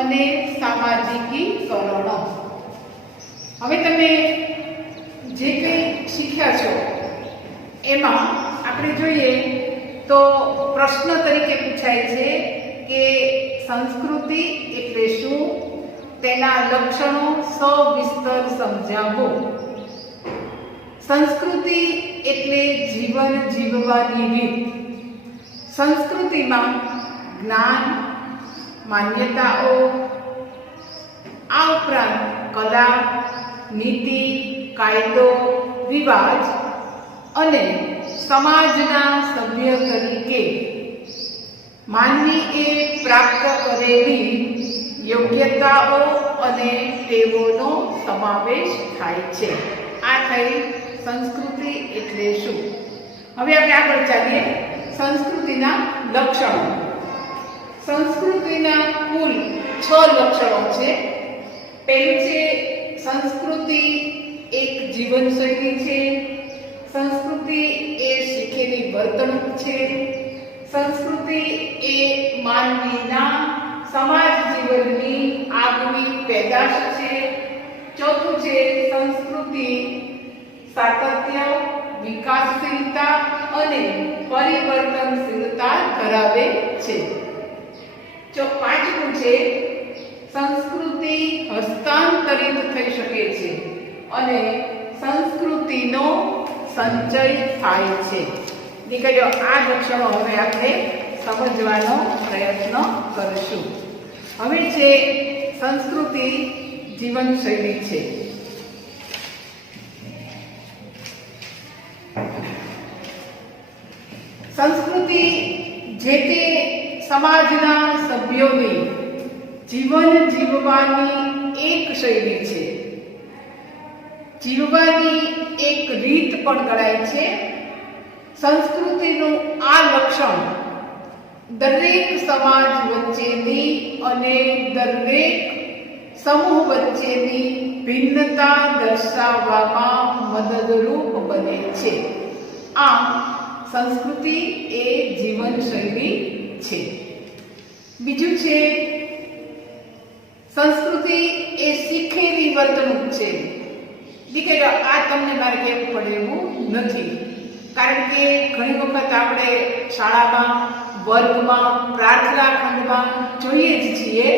અને સામાજિકીકરણ. હવે તમે જે કંઈ શીખ્યા છો એમાં આપણે જોઈએ તો પ્રશ્ન તરીકે પૂછાય છે કે સંસ્કૃતિ એટલે શું, તેના લક્ષણો સવિસ્તર સમજાવો. સંસ્કૃતિ એટલે જીવન જીવવાની રીત. સંસ્કૃતિમાં જ્ઞાન, માન્યતાઓ, આ ઉપરાંત કલા, નીતિ, કાયદો, રિવાજ અને સમાજના સભ્ય તરીકે માનવીએ પ્રાપ્ત કરેલી યોગ્યતાઓ અને ટેવોનો સમાવેશ થાય છે. આ થઈ સંસ્કૃતિ એટલે શું. હવે આપણે આગળ ચાલીએ. સંસ્કૃતિના લક્ષણો. સંસ્કૃતિના કુલ 6 લક્ષણો છે. પહેલું છે સંસ્કૃતિ એક જીવનશૈલી છે. સંસ્કૃતિ એ શીખેલી વર્તણૂક છે. સંસ્કૃતિ એ માનવીના સમાજ જીવનની આગવી પેદાશ છે. ચોથું છે સંસ્કૃતિ સાતત્ય, વિકાસશીલતા અને પરિવર્તનશીલતા ધરાવે છે. પાંચમું છે સંસ્કૃતિ હસ્તાંતરિત થઈ શકે છે અને સંસ્કૃતિનો સંચય થાય છે. દીકરીઓ, આ લક્ષણો હવે આપણે સમજવાનો પ્રયત્ન કરીશું. હવે છે સંસ્કૃતિ જીવનશૈલી છે. સંસ્કૃતિ જે તે સમાજના સભ્યોની જીવન જીવવાની એક શૈલી છે. જીવવાની એક રીત પણ ગણાય છે. સંસ્કૃતિનું આ લક્ષણ દરેક સમાજ વચ્ચેની અને દરેક સમૂહ વચ્ચેની ભિન્નતા દર્શાવવામાં મદદરૂપ બને છે. આમ સંસ્કૃતિ એ જીવનશૈલી છે. બીજું છે સંસ્કૃતિ એ શીખેલી વર્તણૂક છે. દીકરીઓ, આ તમને મારે કહેવું પડે એવું નથી, કારણ કે ઘણી વખત આપણે શાળામાં, વર્ગમાં, પ્રાર્થના ખંડમાં જોઈએ જ છીએ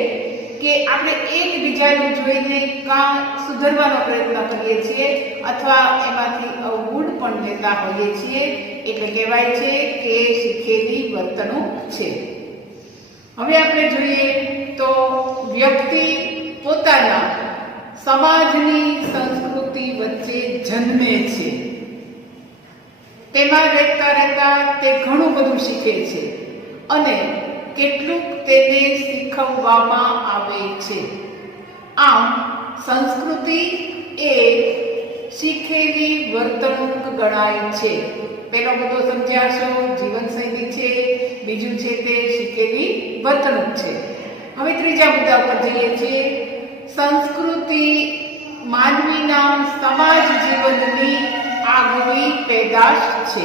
કે આપણે એકબીજાને જોઈને કાં સુધારવાનો પ્રયત્ન કરીએ છીએ અથવા એમાંથી અવગુણ પણ લેતા હોઈએ છીએ. એટલે કહેવાય છે કે શીખેલી વર્તણૂક છે. હવે આપણે જોઈએ તો વ્યક્તિ પોતાના સમાજની સંસ્કૃતિ વચ્ચે જન્મે છે. તેમાં રહેતા રહેતા તે ઘણું બધું શીખે છે અને કેટલુંક તેને શીખવવામાં આવે છે. આમ સંસ્કૃતિ એ શીખેલી વર્તણૂક ગણાય છે. પહેલો બધો સમજ્યાશો જીવનશૈલી છે, બીજું છે તે શીખેલી વર્તણૂક છે. હવે ત્રીજા મુદ્દા પર જઈએ છીએ. સંસ્કૃતિ માનવીના સમાજ જીવનની આગવી પેદાશ છે.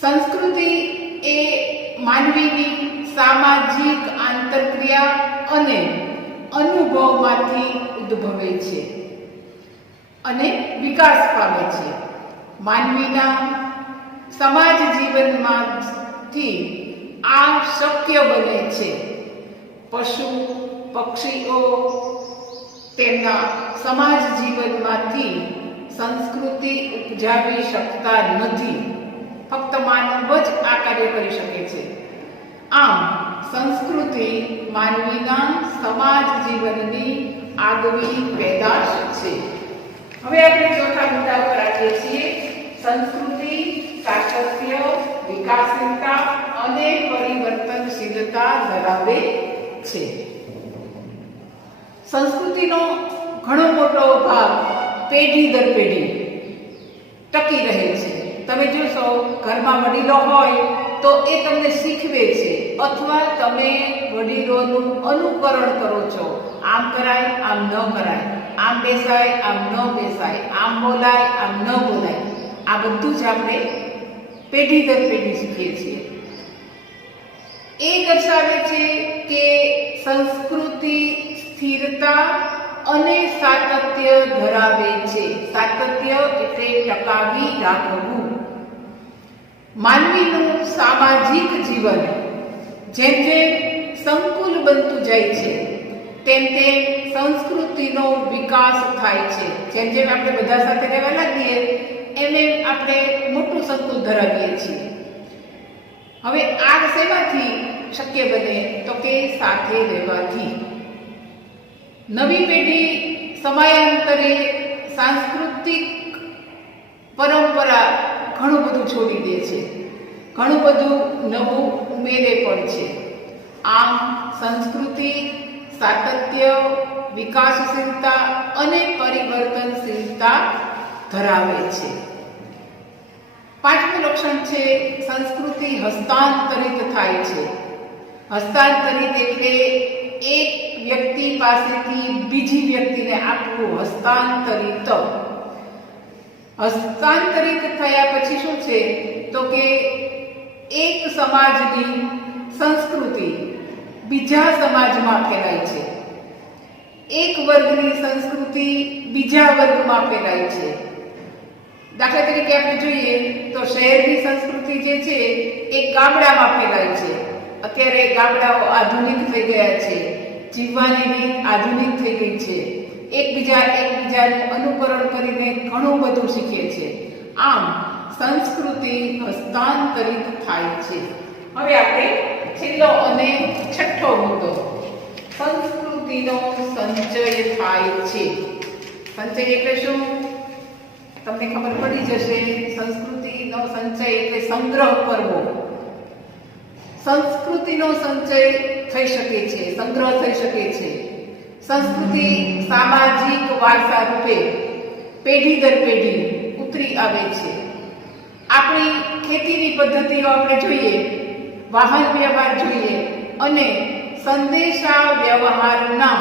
સંસ્કૃતિ એ માનવીની સામાજિક આંતરક્રિયા અને અનુભવમાંથી ઉદ્ભવે છે અને વિકાસ પામે છે. માનવીના સમાજ જીવનમાંથી આ શક્ય બને છે. પશુ પક્ષીઓ તેમના સમાજ જીવનમાંથી સંસ્કૃતિ ઉપજાવી શકતા નથી. ફક્ત માનવ જ આ કાર્ય કરી શકે છે. આમ સંસ્કૃતિ માનવીના સમાજ જીવનની આગવી પેદાશ છે. હવે આપણે ચોથા મુદ્દા પર આવીએ છીએ. સંસ્કૃતિ સાતત્ય, વિકાસશીલતા અને પરિવર્તનશીલતા ધરાવે છે. સંસ્કૃતિનો ઘણો મોટો ભાગ પેઢી દર પેઢી ટકી રહે છે. તમે જોશો ઘરમાં વડીલો હોય તો એ તમને શીખવે છે અથવા તમે વડીલોનું અનુકરણ કરો છો. આમ કરાય, આમ ન કરાય, આમ બેસાય, આમ ન બેસાય, આમ બોલાય, આમ ન બોલાય. આ બધું જ આપણે પેઢી દર પેઢી શીખીએ છીએ. એ દર્શાવે છે કે સ્થિરતા અને સાતત્ય ધરાવે છે. સાતત્ય એટલે ટકાવી રાખવું. માનવીનું સામાજિક જીવન જેમ જેમ સંકુલ બનતું જાય છે તેમ તેમ સંસ્કૃતિનો વિકાસ થાય છે. જેમ જેમ આપણે બધા સાથે રહેવા લાગીએ એમ એમ આપણે મોટું સંકુલ ધરાવીએ છીએ. હવે આ શેમાંથી શક્ય બને તો કે સાથે રહેવાથી. નવી પેઢી સમયાંતરે સાંસ્કૃતિક પરંપરા ઘણું બધું છોડી દે છે, ઘણું બધું નવું ઉમેરે પણ છે. આમ સંસ્કૃતિ સાતત્ય, વિકાસશીલતા અને પરિવર્તનશીલતા ધરાવે છે. પાંચમું લક્ષણ છે સંસ્કૃતિ હસ્તાંતરિત થાય છે. હસ્તાંતરિત એટલે એક વ્યક્તિ પાસેથી બીજી વ્યક્તિને આપવું. હસ્તાંતરિત થયા પછી શું છે તો કે એક સમાજની સંસ્કૃતિ બીજા સમાજમાં ફેલાય છે, એક વર્ગની સંસ્કૃતિ બીજા વર્ગમાં ફેલાય છે. દાખલા તરીકે આપણે જોઈએ તો શહેરની સંસ્કૃતિ જે છે એ ગામડામાં ફેલાય છે. અત્યારે ગામડાઓ આધુનિક થઈ ગયા છે, જીવવાની રીત આધુનિક થઈ ગઈ છે, એકબીજાનું અનુકરણ કરીને ઘણું બધું શીખે છે. આમ સંસ્કૃતિ હસ્તાંતરિત થાય છે. હવે આપણે છેલ્લો અને છઠ્ઠો મુદ્દો, સંસ્કૃતિનો સંચય થાય છે. સંચય એટલે શું તમને ખબર પડી જશે. સંસ્કૃતિનો સંચય એટલે સંગ્રહ કરવો. સંસ્કૃતિનો સંચય થઈ શકે છે, સંગ્રહ થઈ શકે છે. સંસ્કૃતિ સામાજિક વારસા રૂપે પેઢી દર પેઢી ઉતરી આવે છે. આપણી ખેતીની પદ્ધતિઓ આપણે જોઈએ, વાહન વ્યવહાર જોઈએ અને સંદેશા વ્યવહારના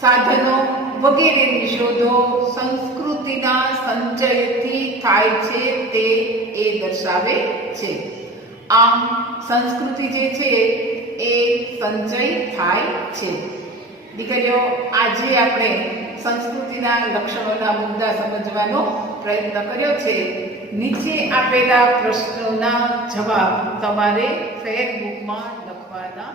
સાધનો વગેરેની શોધો સંસ્કૃતિના સંચયથી થાય છે તે એ દર્શાવે છે. આમ સંસ્કૃતિ જે છે એ સંચય થાય છે. દીકરીઓ, આજે આપણે સંસ્કૃતિના લક્ષણોના મુદ્દા સમજવાનો પ્રયત્ન કર્યો છે. નીચે આપેલા પ્રશ્નોના જવાબ તમારે ફેરબુકમાં લખવાના